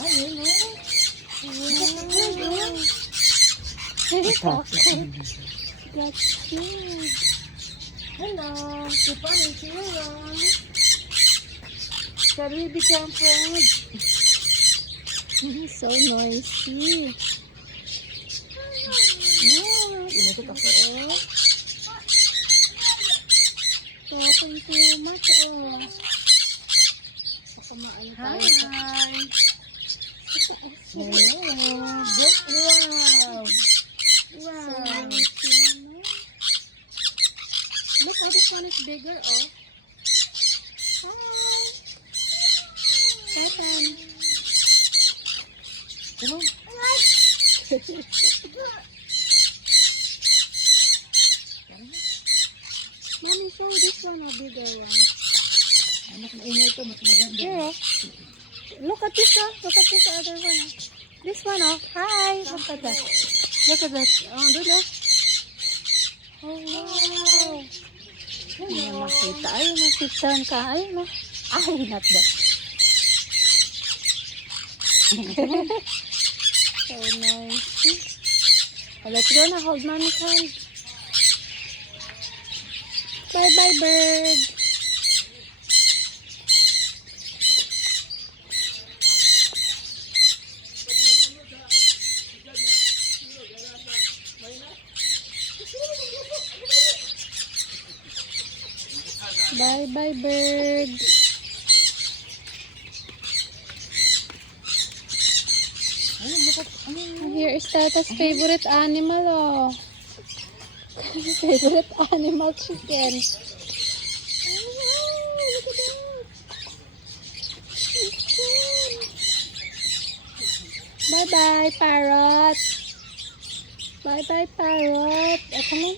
Ayun, That's good. hello, Super is here. Shall we become friends? So noisy. Inakit ako eh. Talking too much, oh. Kumaan Hi. tayo. Hello. Wow. Wow. Look how this one is bigger, oh. Hi. Patan. Hello. Mommy, show this one a bigger one. Anak na ingay ito, mas maganda. Here, oh. Look at this, oh. Look at this other one, oh. This one, oh. Hi. Look at that. Look at that. Oh, doon, oh. Oh, wow. Ayun, nakita. Ayun, nasitan ka. Ayun, oh. Ay, not that. So nice. Oh, let's go na. Hold mommy's hand. Bye-bye, bird. Bye-bye, bird. Here is Tata's favorite animal, oh. Favorite animal, chicken. Bye-bye, parrot. Bye-bye, parrot. Come on.